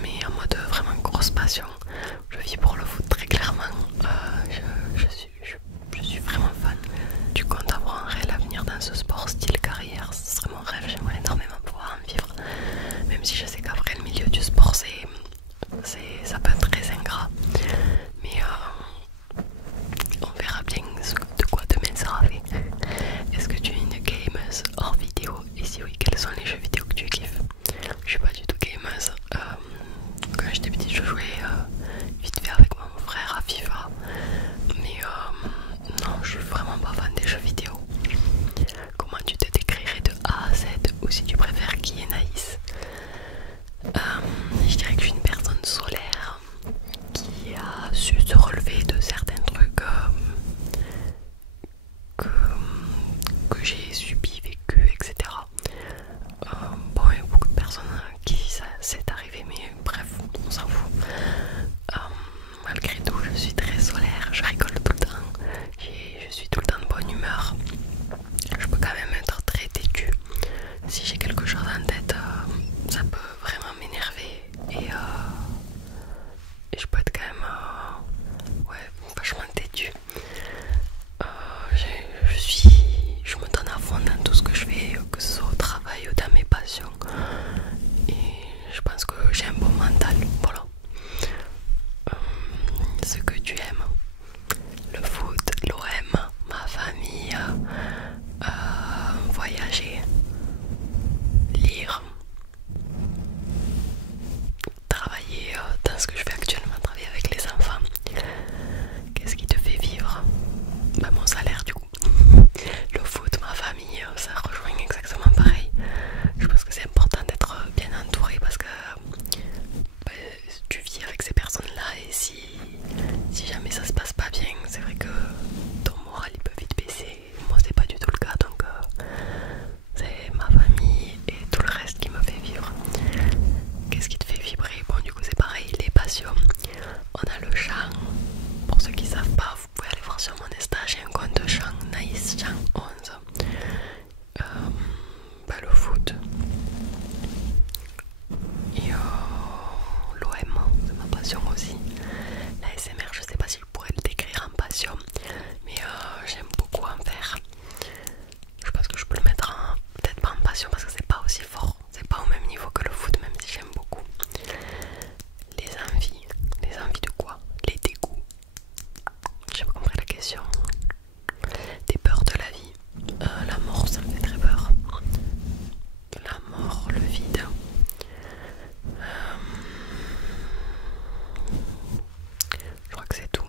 mais en mode vraiment grosse passion. Je vis pour le foot très clairement. Je suis vraiment fan. Tu comptes avoir un réel avenir dans ce sport style carrière? Ce serait mon rêve, j'aimerais énormément pouvoir en vivre. Même si je sais qu'après le milieu du sport ça peut être très ingrat. Mais on verra bien de quoi demain sera fait. Est-ce que tu es une gameuse hors vidéo? Et si oui, quels sont les jeux vidéo que tu kiffes? Je suis pas du tout gameuse. Quand j'étais petite, je jouais vite fait avec mon frère à FIFA. Mais non, je suis vraiment pas fan des jeux vidéo. Comment tu te décrirais de A à Z? Ou si tu préfères qui est Naïs? Je dirais que je suis une personne solaire qui a su se relever de certains trucs que j'ai subi, vécu, etc. Bon, il y a beaucoup de personnes à qui ça s'est arrivé, mais bref, on s'en fout. Malgré tout, je suis très solaire, je rigole tout le temps, je suis tout le temps de bonne humeur. Je peux quand même être très têtue. Si j'ai quelque chose en tête, ça peut vraiment m'énerver et je peux être quand même ouais, vachement têtue. Je me donne à fond dans tout ce que je fais, que ce soit au travail ou dans mes passions. Et je pense que j'ai un bon mental, voilà. Ce que tu aimes, le foot, l'OM, ma famille, voyager, lire, travailler dans ce que je fais actuellement, travailler avec les enfants. Qu'est-ce qui te fait vivre? Bah, mon salaire du coup. Le foot, ma famille, ça rejoint exactement pareil. Je pense que c'est important d'être bien entouré parce que bah, tu vis avec ces personnes-là et si jamais ça se passe pas bien, c'est vrai que ton moral il peut vite baisser. Moi c'est pas du tout le cas, donc c'est ma famille et tout le reste qui me fait vivre. Qu'est-ce qui te fait vibrer? Bon, du coup c'est pareil, les passions. On a le chant. Pour ceux qui savent pas, vous pouvez aller voir sur mon Insta, j'ai un compte de chant, Naïs Chant 11. Bah, le foot et l'OM, c'est ma passion aussi. La SMR, je sais pas si je pourrais le décrire en passion, mais j'aime beaucoup en faire. Je pense que je peux le mettre en, peut-être pas en passion parce que c'est pas aussi fort, c'est pas au même niveau que le foot, même si j'aime beaucoup. Les envies de quoi? Les dégoûts. J'ai pas compris la question. Des peurs de la vie. La mort, ça me fait très peur. La mort, le vide. Je crois que c'est tout.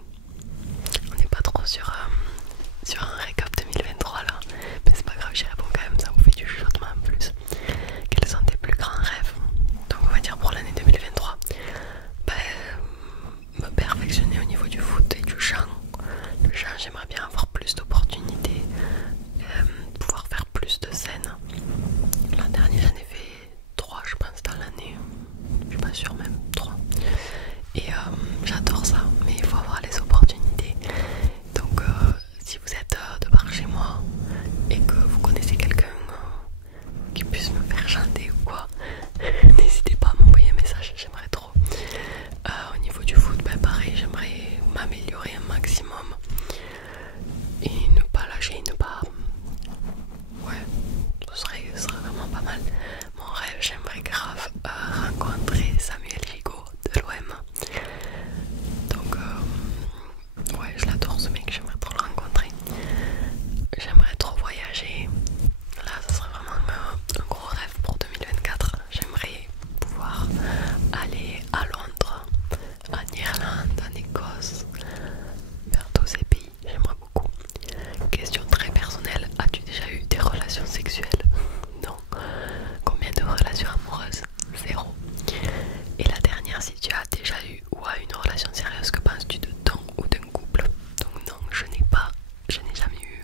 On n'est pas trop sur un récap 2023 là. Mais c'est pas grave, j'y réponds quand même, ça vous fait du chuchotement en plus. Quels sont tes plus grands rêves? Donc on va dire pour l'année 2023. Me perfectionner au niveau du foot et du chant. Le chant, j'aimerais bien avoir plus d'opportunités, pouvoir faire plus de scènes. L'an dernier j'en ai fait 3 je pense dans l'année, je suis pas sûre, même 3. Et j'adore ça, mais il faut avoir les opportunités. Donc si vous êtes de par chez moi et que vous connaissez quelqu'un qui puisse me faire chanter ou quoi, n'hésitez pas à m'envoyer un message, j'aimerais trop. Au niveau du foot, ben pareil, j'aimerais m'améliorer un maximum et ne pas lâcher, ne pas... Ouais, ce serait vraiment pas mal. Mon rêve, j'aimerais grave rencontrer Samuel Gigot de l'OM. Donc ouais, je l'adore ce mec, j'aimerais trop le rencontrer. J'aimerais trop voyager. Là, ce serait vraiment un gros rêve pour 2024. J'aimerais pouvoir aller à Londres, en Irlande, en Écosse, vers tous ces pays. J'aimerais beaucoup. Question très personnelle, as-tu déjà eu des relations sexuelles? Non. Combien de relations amoureuses? 0. Et la dernière, si tu as déjà eu ou as une relation sérieuse, que penses-tu de ton ou d'un couple? Donc non, je n'ai jamais eu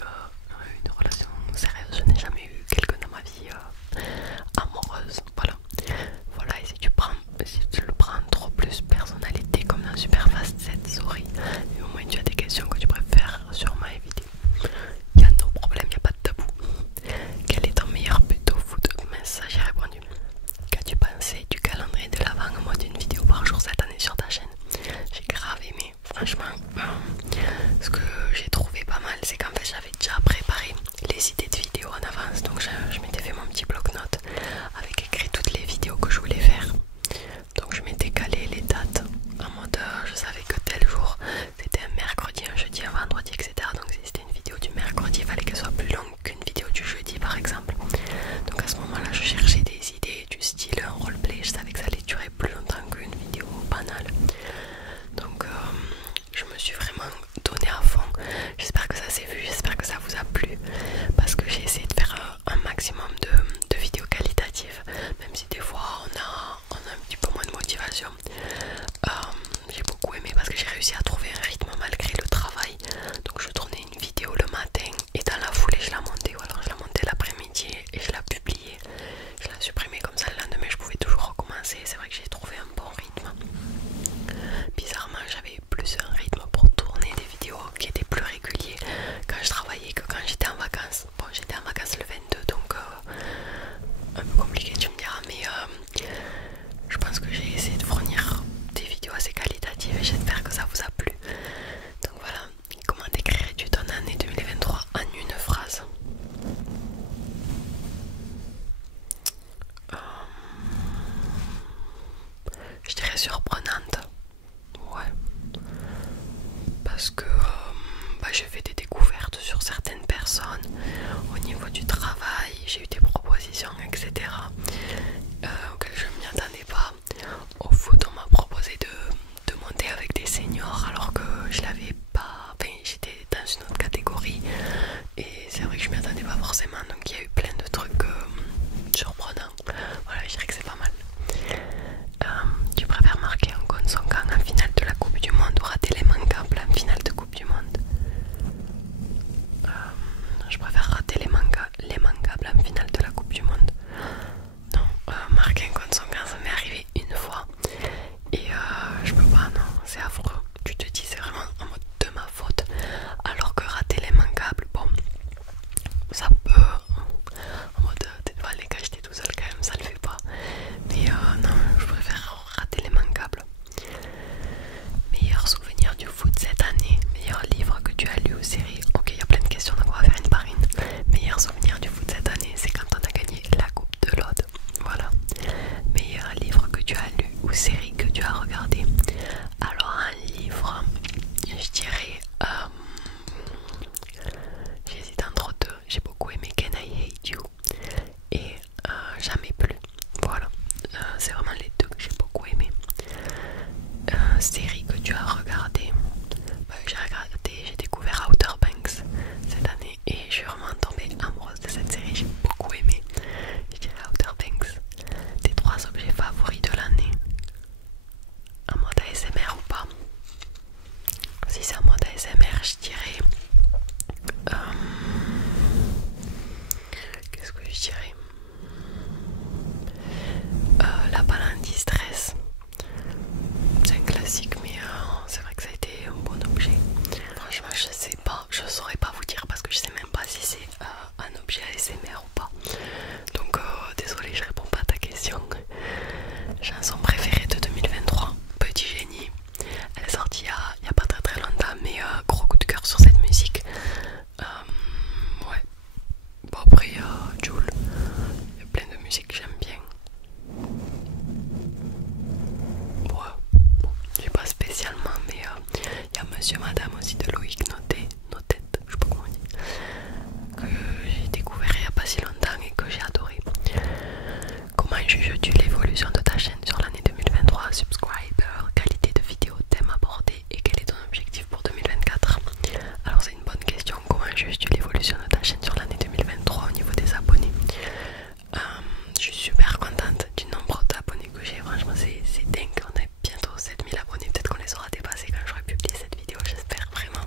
une relation sérieuse, je n'ai jamais eu quelqu'un dans ma vie amoureuse, voilà. Et si tu le prends trop plus personnalité comme dans Superfast 7, sorry, mais au moins tu as des questions que tu préfères sûrement éviter. Il y a no problème, il n'y a pas de tabou. Quel est ton meilleur but au foot? Mais ça j'ai répondu. Qu'as-tu pensé du calendrier de l'avant en mode une vidéo banal. Donc je me suis vraiment donnée à fond. J'espère que ça s'est vu, j'espère que ça vous a plu, parce que j'ai essayé de faire un maximum de vidéos qualitatives, même si des fois on a un petit peu moins de motivation. J'ai beaucoup aimé parce que j'ai réussi à trouver un rythme malgré le travail. Donc je tournais une vidéo le matin et dans la foulée je la montais, ou alors je la montais l'après-midi et je la publiais. Je la supprimais, comme ça le lendemain je pouvais toujours recommencer. C'est vrai que j'ai trouvé un bon rythme. Bizarrement j'avais plus un rythme pour tourner des vidéos qui étaient plus réguliers quand je travaillais que quand j'étais en vacances. Bon, j'étais en vacances le 22, donc un peu compliqué tu me diras, mais je pense que j'ai essayé de fournir des vidéos assez qualitatives et j'espère que ça vous a plu. Donc voilà, comment décrirais-tu ton année 2023 en une phrase? Je dirais surprenante. Ouais. Parce que j'ai fait des découvertes sur certaines personnes. Au niveau du travail, j'ai eu des propositions, etc. Auxquelles je ne m'y attendais pas. Au foot, on m'a proposé de monter avec des seniors alors que je l'avais pas. Enfin, j'étais dans une autre catégorie. Et c'est vrai que je m'y attendais pas forcément. Donc il y a eu plein de trucs surprenants. Voilà, je dirais que c'est pas mal. Tu préfères marquer un goal son camp en finale de la Coupe du Monde ou rater les manquables en finale de Coupe du Monde? Je préfère rater les manquables en finale de la Coupe du Monde. Non, marquer un goal son camp, ça m'est arrivé une fois. Et je peux pas, non, c'est affreux. Tu te dis, c'est vraiment en mode de ma faute. Alors que rater les manquables, bon, ça peut. En mode, les gars, j'étais tout seul quand même, ça le fait pas. Mais non, je préfère rater les manquables. Meilleur souvenir du foot cette année, meilleur livre que tu as lu ou série. Ok, il y a plein de questions, donc on va faire une par une. Meilleur souvenir du foot cette année, c'est quand on a gagné la Coupe de l'Aude. Voilà. Meilleur livre que tu as lu ou série que tu as regardé. Alors un livre, je dirais, j'hésite entre deux. J'ai beaucoup aimé Can I Hate You et Jamais Plus. Voilà, c'est vraiment les deux que j'ai beaucoup aimé. Série que tu as regardé, j'ai découvert Outer Banks cette année et je suis vraiment tombée amoureuse de cette série, j'ai beaucoup aimé. Je dirais Outer Banks. Tes 3 objets favoris de l'année, en mode ASMR ou pas? Si c'est en mode ASMR, je dirais qu'est-ce que je dirais, la balle anti-stress. C'est un classique, mais c'est vrai que ça a été un bon objet. Franchement, je sais pas, je saurais pas vous dire parce que je sais même pas si c'est un objet ASMR ou pas. Donc désolé, je réponds pas à ta question. Chanson préférée de 2023, Petit Génie. Elle est sortie il y a pas très longtemps, mais gros coup de cœur sur cette musique. Ouais. Bon, après Jul, il y a plein de musiques que j'aime bien. Ouais, bon, j'ai pas spécialement, mais il y a Monsieur Madame aussi de Loïc Notet, je sais pas comment on dit, que j'ai découvert il y a pas si longtemps et que j'ai adoré. Comment juges-tu l'évolution de ta chaîne sur l'année 2023? Subscriber, qualité de vidéo, thème abordé et quel est ton objectif pour 2024? Alors c'est une bonne question. Comment juges-tu l'évolution de ta chaîne sur l'année 2023 au niveau des abonnés? Je suis super contente du nombre d'abonnés que j'ai. Franchement c'est dingue. On est bientôt 7000 abonnés. Peut-être qu'on les aura dépassés quand j'aurai publié cette vidéo, j'espère vraiment.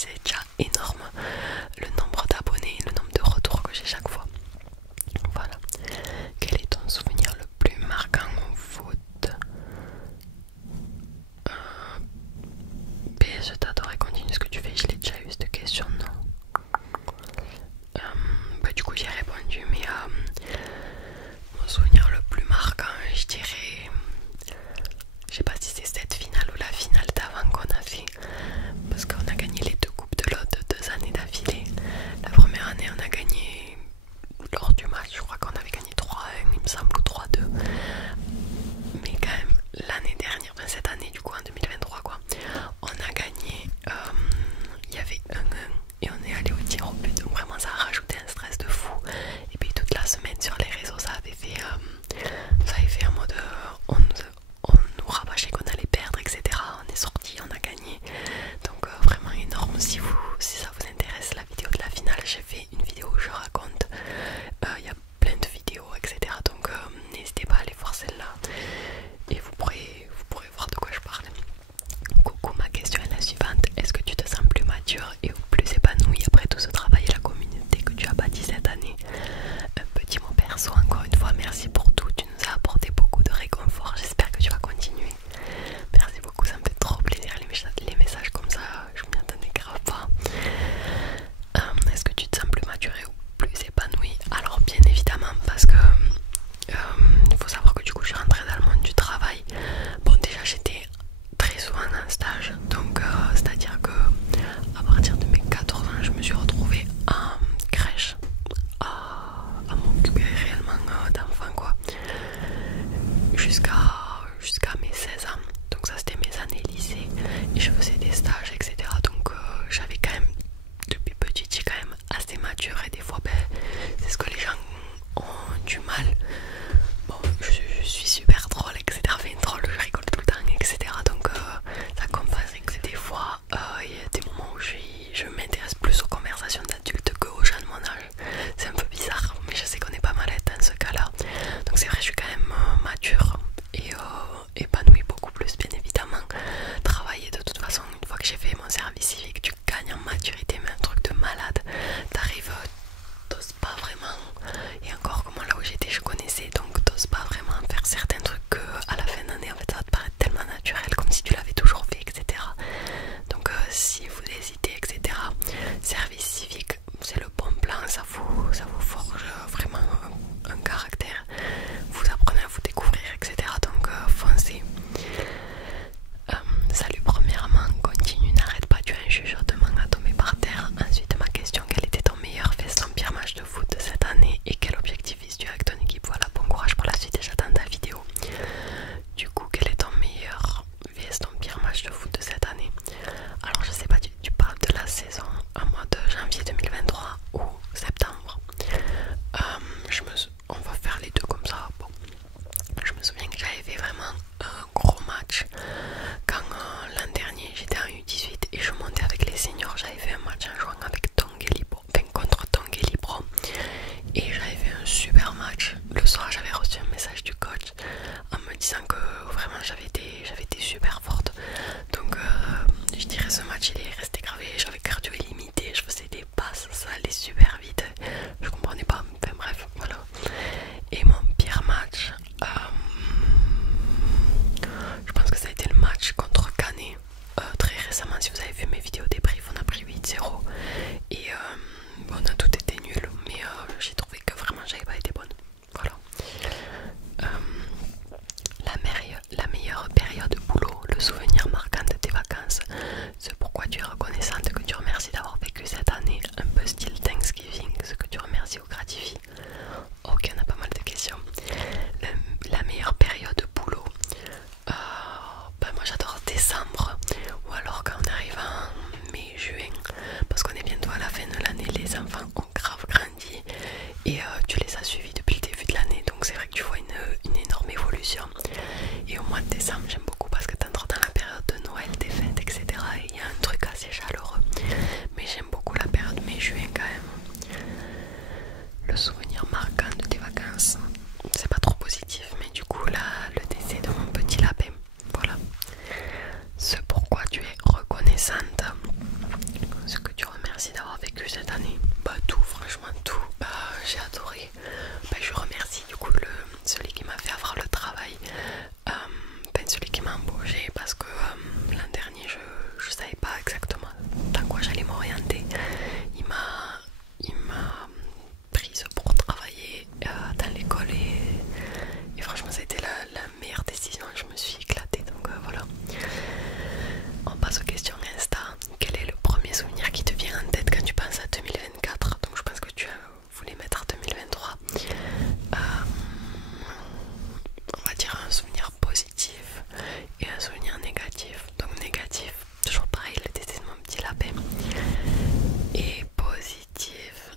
c'est déjà énorme le nombre d'abonnés et le nombre de retours que j'ai chaque fois. Voilà. Quel est ton souvenir le plus marquant au foot? Je t'adorais, continue ce que tu fais, je l'ai déjà eu cette question, non? Du coup j'ai répondu, mais mon souvenir le plus marquant, je dirais, je sais pas si c'est cette finale ou la finale d'avant qu'on a fait, parce qu'on a gagné les deux coupes de l'autre 2 années d'affilée. La première année on a gagné lors du match, je crois qu'on avait gagné 3-1 il me semble, ou 3-2, mais quand même l'année dernière, enfin cette année du coup en 2023 quoi, on a gagné, il y avait 1-1 et on est allé au tir au but, donc vraiment ça a rajouté un stress de fou. Et puis toute la semaine sur les réseaux ça avait fait en mode on nous rabâchait qu'on allait perdre, etc. On est sorti, on a gagné, donc vraiment énorme. Si ça vous intéresse la vidéo de la finale, j'ai fait une vidéo où je raconte, il y a plein de vidéos, etc. Donc n'hésitez pas à aller voir celle-là et vous pourrez voir de quoi je parle. Coucou, ma question est la suivante: est-ce que tu te sens plus mature et plus épanouie après tout ce travail et la communauté que tu as bâti cette année? Un petit mot perso, encore une fois, merci pour tout, tu nous as apporté beaucoup de réconfort, j'espère que tu vas continuer. Merci beaucoup, ça me fait trop plaisir les messages comme ça, je m'y attendais grave pas. Est-ce que tu te sens plus mature et plus épanouie? Alors bien évidemment, parce que il faut savoir que du coup je suis rentrée dans le monde du travail. Bon, déjà j'étais très souvent en stage, donc c'est à dire que à partir de mes 14 ans je me suis retrouvée en crèche à m'occuper réellement d'enfants quoi, jusqu'à mes 16 ans. Donc ça c'était mes années lycée et je faisais des stages, etc. Donc j'avais quand même, depuis petite, j'ai quand même assez mature, et des fois c'est ce que les gens ont du mal. Bon, je suis super drôle, etc. Enfin drôle, je rigole tout le temps, etc. Donc ça compense que des fois il y a des moments où je m'intéresse plus aux conversations d'adultes qu'aux gens de mon âge. C'est un peu bizarre, mais je sais qu'on est pas mal dans ce cas là. Donc c'est vrai, je suis quand même mature et épanouie beaucoup plus, bien évidemment. Travailler de toute façon, une fois que j'ai fait mon service civique, tu gagnes en maturité, mais un truc de malade. T'arrives, t'oses pas vraiment, et encore que moi là où j'étais je connaissais, donc t'oses pas vraiment faire certains trucs que à la fin d'année en fait ça va te paraître tellement naturel, comme si tu l'avais toujours fait, etc. Donc si vous hésitez, etc., service civique c'est le bon plan, ça vous forge vraiment un caractère, vous apprenez à vous découvrir, etc. Donc foncez. Salut, premièrement, continue, n'arrête pas, tu as un chuchotement à tomber par terre. Ensuite, ma question: quel était ton meilleur fait, ton pire match de foot de cette année et quel objectif vises-tu avec ton équipe? Voilà, bon courage pour la suite et j'attends ta vidéo. Du coup, quel est ton meilleur vs ton pire match de foot de cette année? Alors je sais pas, tu parles de la saison en mois de janvier 2023 ou septembre. On va faire les deux comme ça. Bon, je me souviens que j'avais fait vraiment un gros match quand l'an dernier j'étais en U18 et je montais avec les seniors. J'avais fait un match en jouant avec Tongué-Libro, enfin contre Tongué-Libro, et j'avais fait un super match. Le soir j'avais reçu un message du coach en me disant que vraiment j'avais été super forte. Donc je dirais ce match il est resté gravé. J'avais cardio illimité, je faisais des passes, ça allait super vite, je comprenais pas, enfin bref, voilà. Et mon pire match, je pense que ça a été le match contre Canet très récemment. Si vous avez vu mes vidéos débrief, on a pris 8-0 cette année? Bah tout, franchement tout. J'ai adoré. Bah, je remercie du coup celui qui m'a fait avoir le travail, celui qui m'a embauché parce que l'an dernier je savais pas exactement dans quoi j'allais m'orienter. Il m'a prise pour travailler dans l'école et franchement ça a été la meilleure décision. Je me suis éclatée donc voilà. On passe aux questions Insta. Quel est le premier souvenir qui te vient en tête quand tu penses à 2024? Donc je pense que tu voulais mettre 2023. On va dire un souvenir positif et un souvenir négatif. Donc négatif, toujours pareil, le décès de mon petit lapin. Et positif,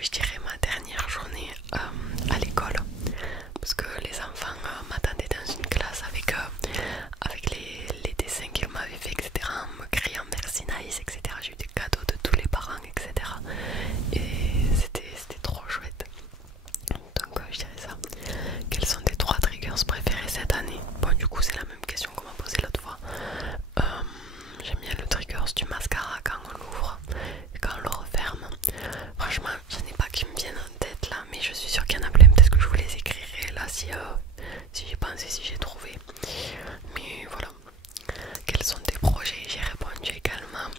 je dirais ma dernière journée à l'école. Parce que les enfants m'attendaient dans une classe avec les dessins qu'ils m'avaient fait, etc. En me criant merci Naïs, etc. J'ai eu des cadeaux de tous les parents, etc. Et c'était trop chouette. Donc je dirais ça. Quels sont tes 3 triggers préférés cette année? Bon du coup c'est la même question qu'on m'a posée l'autre fois. J'aime bien le triggers du mascara quand on l'ouvre et quand on le referme. Franchement je n'ai pas qui me viennent en tête là, mais je suis sûre qu'il y en a plein. Peut-être que je vous les écrirai là si j'ai pensé, si j'ai trouvé. Mais voilà. Quels sont tes projets? J'ai répondu également.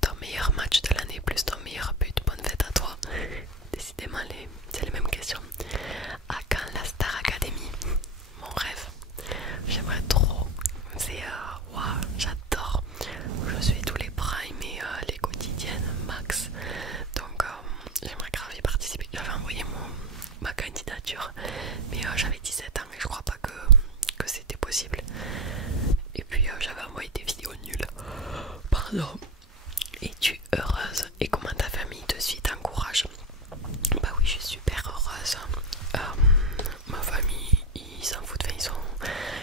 Ton meilleur match de l'année plus ton meilleur but. Bonne fête à toi. Décidément c'est les mêmes questions. À quand la Star Academy? Mon rêve. J'aimerais trop. C'est waouh, j'adore. Je suis tous les primes et les quotidiennes max. Donc j'aimerais grave y participer. J'avais envoyé ma candidature, mais j'avais 17 ans et je crois pas que c'était possible. Et puis j'avais envoyé des vidéos nulles. Pardon. Es-tu heureuse? Et comment ta famille te suit, t'encourage? Bah oui, je suis super heureuse. Ma famille, ils s'en foutent. Enfin,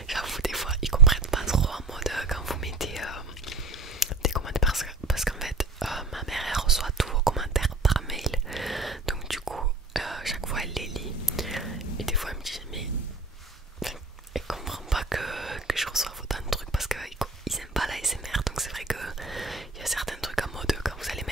j'avoue, des fois, ils comprennent pas trop en mode quand vous mettez des commentaires parce qu'en fait, ma mère elle reçoit tous vos commentaires par mail. Donc du coup, chaque fois elle les lit. Et des fois elle me dit mais elle comprend pas que je reçois autant de trucs parce qu'ils aiment pas la SMR. Donc c'est vrai que il y a certains trucs en mode quand vous allez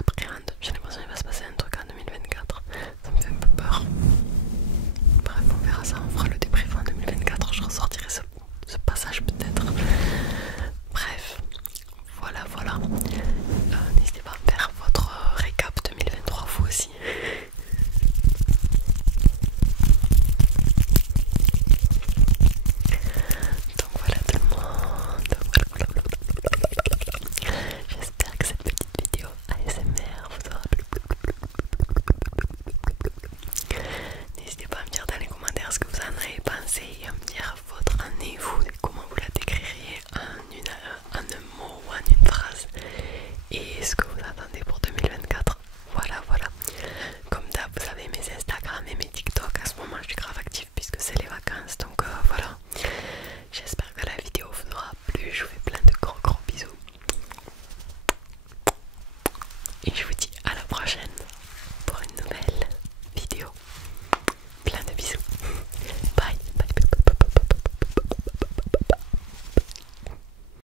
j'appréhende. J'ai l'impression qu'il va se passer un truc en 2024. Ça me fait un peu peur. Bref, on verra ça, on fera le débrief en 2024. Je ressortirai ce passage peut-être. Bref, voilà. N'hésitez pas à me faire votre récap 2023 vous aussi. Donc voilà tout le monde. J'espère que cette petite vidéo ASMR vous aura plu. N'hésitez pas à me dire dans les commentaires ce que vous en avez pensé et à me dire votre année, vous, comment vous la décririez en un mot ou en une phrase et ce que vous attendez pour 2024. Voilà. Comme d'hab, vous avez mes Instagram et mes TikTok. À ce moment, je suis grave active puisque c'est les vacances. Donc voilà. J'espère que la vidéo vous aura plu. Je vous fais plein de gros bisous. Et je vous dis